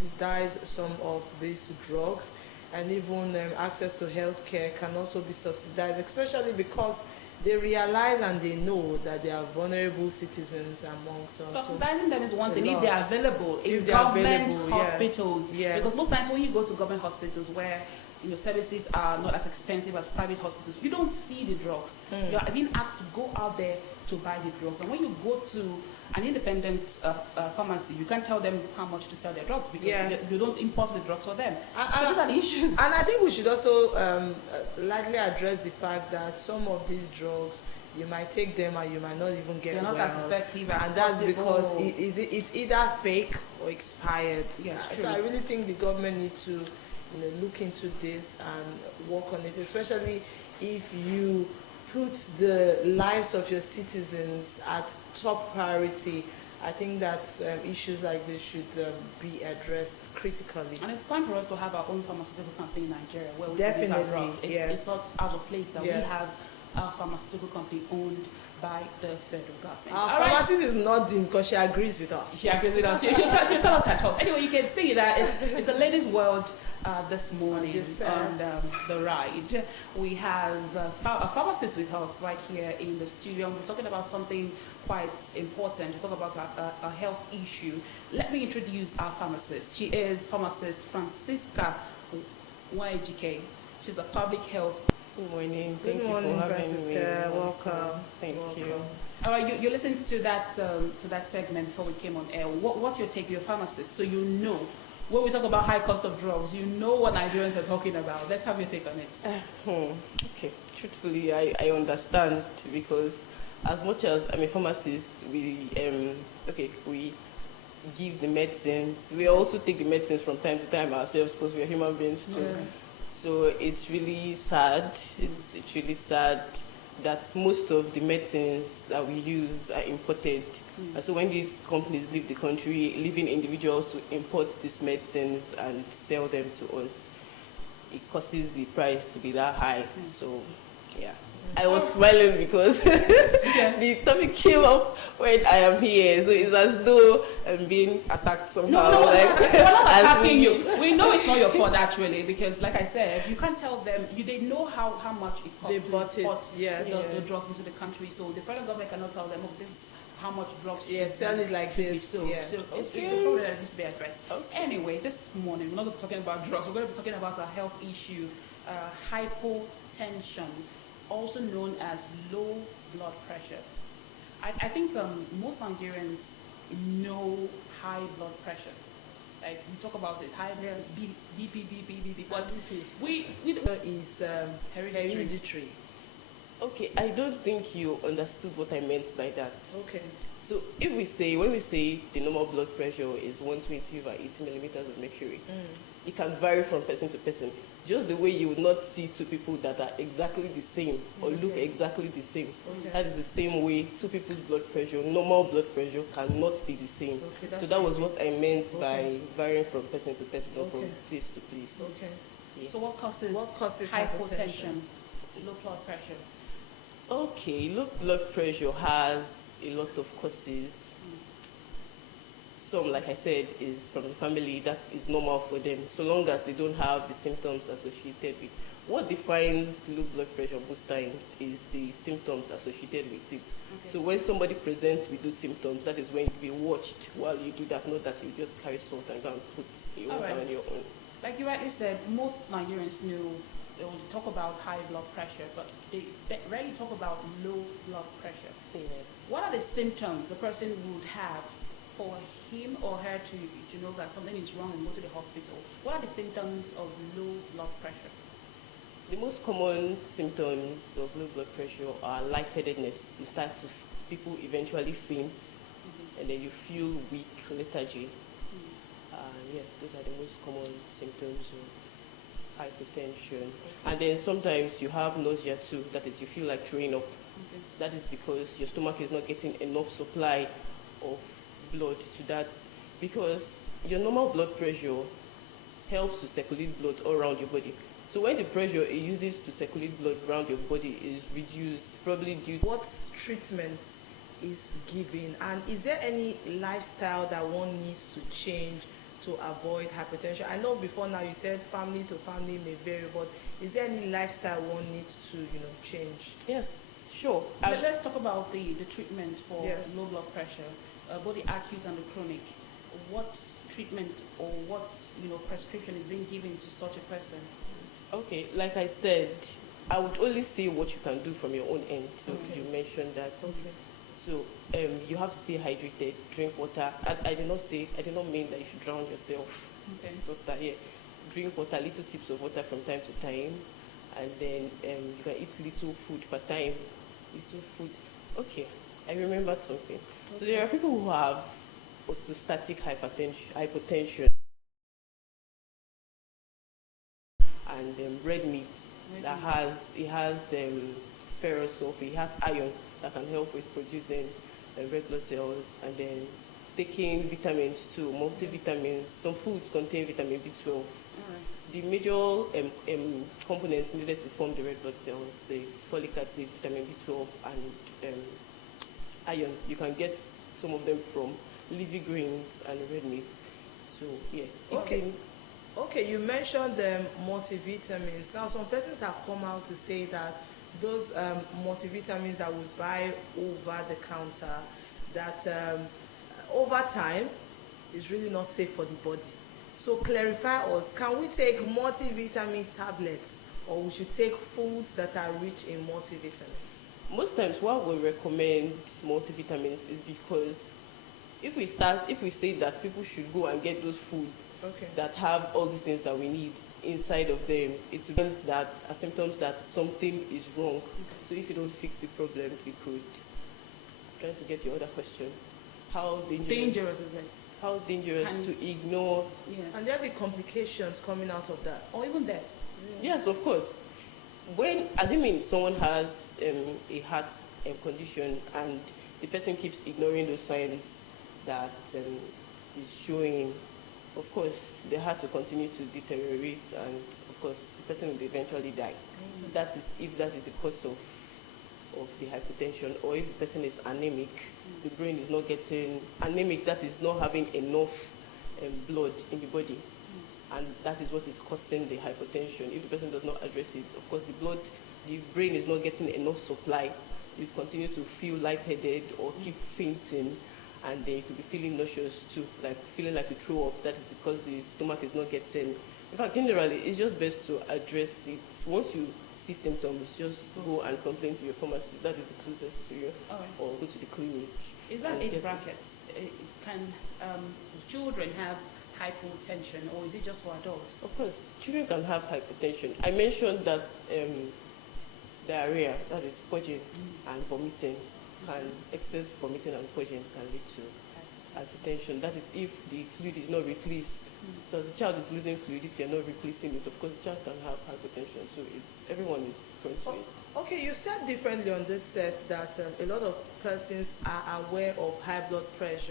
subsidize some of these drugs, and even access to healthcare can also be subsidized, especially because they realize and they know that they are vulnerable citizens amongst us. Subsidizing them is one thing if they are available in they are government available, hospitals. yes. Because most times when you go to government hospitals where services are not as expensive as private hospitals, you don't see the drugs. You are being asked to go out there to buy the drugs. And when you go to an independent pharmacy, you can't tell them how much to sell their drugs because you don't import the drugs for them. So these are the issues. And I think we should also lightly address the fact that some of these drugs, you might take them and you might not even get They're not as effective as and that's possible. because it's either fake or expired. Yes, so I really think the government needs to look into this and work on it, especially if you put the lives of your citizens at top priority. I think that issues like this should be addressed critically. And it's time for us to have our own pharmaceutical company in Nigeria where we Definitely, produce our drugs. It's not out of place that we Yes. have a pharmaceutical company owned by the federal government. Our pharmacist is nodding because she agrees with us. She agrees with us. She'll tell us her thoughts. Anyway, you can see that it's a ladies' world this morning on the ride. We have a pharmacist with us right here in the studio. We're talking about something quite important. We're talking about a health issue. Let me introduce our pharmacist. She is pharmacist Francisca Nwajike. She's a public health. Good morning. Good Thank morning, you for having Francisca. me. Welcome. Thank you. All right, you listened to that segment before we came on air. What's your take? You're a pharmacist, so you know. When we talk about high cost of drugs, you know what Nigerians are talking about. Let's have your take on it. Okay. Truthfully, I understand because as much as I'm a pharmacist, we give the medicines. We also take the medicines from time to time ourselves because we are human beings too. Yeah. So it's really sad. It's really sad that most of the medicines that we use are imported. And so when these companies leave the country, leaving individuals to import these medicines and sell them to us, it causes the price to be that high. So, yeah. I was smiling because the topic came up when I am here. So it's as though I'm being attacked somehow. No, we're not attacking me. you. We know it's not your fault actually because, like I said, you can't tell them. They know how much it costs They to bought it, import yes. the drugs into the country. So the federal government cannot tell them, oh, this is how much drugs Sell it like should be this. sold. Yes. So it's a problem that needs to be addressed. Anyway, this morning we're not going to be talking about drugs. We're going to be talking about a health issue, hypotension, also known as low blood pressure. I think most Nigerians know high blood pressure. Like we talk about it, high BP, but we is hereditary. Okay, I don't think you understood what I meant by that. Okay. So when we say the normal blood pressure is 120/80 millimeters of mercury, it can vary from person to person. Just the way you would not see two people that are exactly the same or look exactly the same. Okay. That is the same way two people's blood pressure, normal blood pressure, cannot be the same. Okay, so that was what I meant by varying from person to person or from place to place. Okay. Yes. So what causes hypotension, low blood pressure? Okay, low blood pressure has a lot of causes. Some, like I said, is from the family. That is normal for them, so long as they don't have the symptoms associated with. What defines low blood pressure most times is the symptoms associated with it. Okay. So when somebody presents with those symptoms, that is when you be watched while you do that, not that you just carry salt and go and put your water on your own. Like you rightly said, most Nigerians know they will talk about high blood pressure, but they rarely talk about low blood pressure. Yeah. What are the symptoms a person would have for him or her to know that something is wrong and go to the hospital? What are the symptoms of low blood pressure? The most common symptoms of low blood pressure are lightheadedness. People eventually faint, and then you feel weak, lethargy. Those are the most common symptoms of hypertension. And then sometimes you have nausea too. That is, you feel like throwing up. That is because your stomach is not getting enough supply of blood to that, because your normal blood pressure helps to circulate blood all around your body. So when the pressure it uses to circulate blood around your body is reduced, probably due to what treatment is given, and is there any lifestyle that one needs to change to avoid hypertension? I know before now you said family to family may vary, but is there any lifestyle one needs to, change? Yes, sure. Let's talk about the treatment for Yes. low blood pressure, both the acute and the chronic. What treatment or what prescription is being given to such a person? Okay, like I said, I would only say what you can do from your own end. Okay. You mentioned that. Okay. So you have to stay hydrated, drink water. I did not mean that you should drown yourself. Okay. So that, yeah, drink water, little sips of water from time to time, and then you can eat little food per time. Little food. Okay, I remembered something. Okay. So there are people who have orthostatic hypotension, and red meat that has ferrous sulfate, it has iron that can help with producing red blood cells, and then taking vitamins too, multivitamins. Some foods contain vitamin B12. All right. The major components needed to form the red blood cells, the folic acid, vitamin B12, and iron. You can get some of them from leafy greens and red meat. So yeah. Okay. Okay, you mentioned multivitamins. Now, some persons have come out to say that those multivitamins that we buy over the counter, that over time is really not safe for the body. So clarify us, can we take multivitamin tablets, or we should take foods that are rich in multivitamins? Most times why we recommend multivitamins is because if we say that people should go and get those foods that have all these things that we need inside of them, it means that symptoms that something is wrong. So if you don't fix the problem, it could. I'm trying to get your other question. How dangerous is it? How dangerous to ignore? Yes. And there be complications coming out of that, or even death. Yes, of course. When, assuming someone has a heart condition and the person keeps ignoring those signs that is showing, of course, the heart will continue to deteriorate, and of course, the person will eventually die. Mm-hmm. That is, if that is the cause of the hypertension, or if the person is anemic, the brain is not getting anemic, that is not having enough blood in the body, and that is what is causing the hypertension. If the person does not address it, of course, the brain is not getting enough supply. You continue to feel lightheaded or keep fainting, and then you could be feeling nauseous too, like feeling like you throw up. That is because the stomach is not getting. In fact, generally, it's just best to address it. Once you see symptoms, just go and complain to your pharmacist. That is the closest to you, or go to the clinic. Is that age bracket? Can children have hypotension, or is it just for adults? Of course, children can have hypertension. I mentioned that diarrhea, that is purging, and vomiting, excess vomiting and purging can lead to hypertension. That is if the fluid is not replaced. So as the child is losing fluid, if you're not replacing it, of course the child can have hypertension. So everyone is prone to it. Okay, you said differently on this set that a lot of persons are aware of high blood pressure.